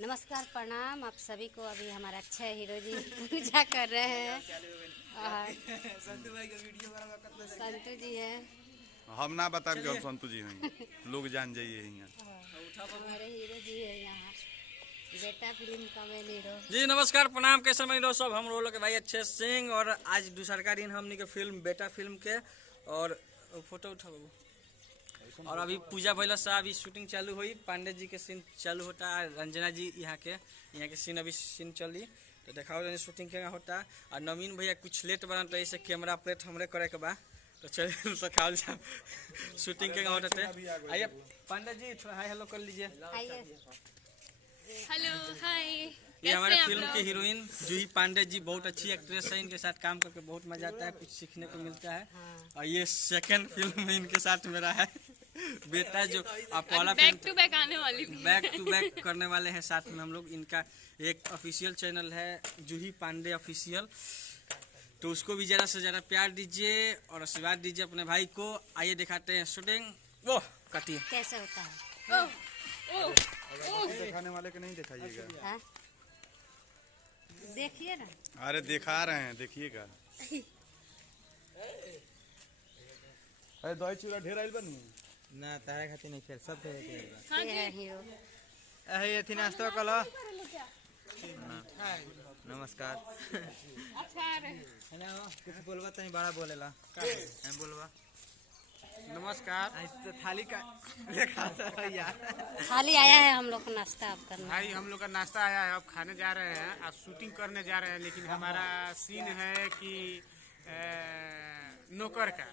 नमस्कार प्रणाम आप सभी को। अभी हमारा अच्छा हीरो जी पूजा कर रहे हैं और संतू जी है। हम ना बताएं कि हम संतू जी हैं, लोग जान जाइए यहाँ। हमारे हीरो जी है यहाँ, बेटा फिल्म का मेन हीरो जी। नमस्कार प्रणाम, कैसे में रहो सब। हम लोग के भाई अच्छे सिंह और आज दूसरा का दिन हमने के फिल्म बेटा फिल्म के और फोटो उठा बाबू। और अभी पूजा भैया से अभी शूटिंग चालू हुई, पांडे जी के सीन चालू होता है, रंजना जी यहाँ के सीन अभी सीन चली तो दिखाओ शूटिंग क्या होता है। और नवीन भैया कुछ लेट बना तो ऐसे कैमरा प्लेट हमरे करे के बा तो चलिए तो खाओ जाओ शूटिंग क्या होता है। आइए पांडे जी थोड़ा हाय हेलो कर लीजिए। Hello hi. ये हमारे फिल्म की हीरोइन जूही पांडे जी बहुत अच्छी एक्ट्रेस है, इनके साथ काम करके बहुत मजा आता है, कुछ सीखने को मिलता है। और ये सेकंड फिल्म में इनके साथ मेरा है बेटा, जो आप पहला बैक टू बैक आने वाली थी। बैक टू बैक करने वाले हैं साथ में हम लोग। इनका एक ऑफिशियल चैनल है जूही पांडे ऑफिशियल, तो उसको भी ज़्यादा से ज़्यादा प्यार दीजिए और आशीर्वाद दीजिए अपने भाई को। आइए दिखाते हैं शूटिंग। वो काटिए कैसे होता है। दिखाने वाले को नहीं दिखाइएगा। हाँ? देखिए ना। अरे दिखा रहे हैं, देखिएगा। अरे दही चूड़ा ढेर आइल बनी ना तारे खातिर नहीं खेल सब खेल के ये है हीरो। अहे एथि नाश्ता कलो। नमस्कार। हेलो कुछ बोलबा तनी बड़ा बोलेला हम बोलबा। नमस्कार तो थाली का देखा यार खाली आया है हम लोग को नाश्ता आप करना। भाई, हम लोग का नाश्ता आया है, अब खाने जा रहे हैं, अब शूटिंग करने जा रहे हैं। लेकिन हमारा सीन है कि नौकर का,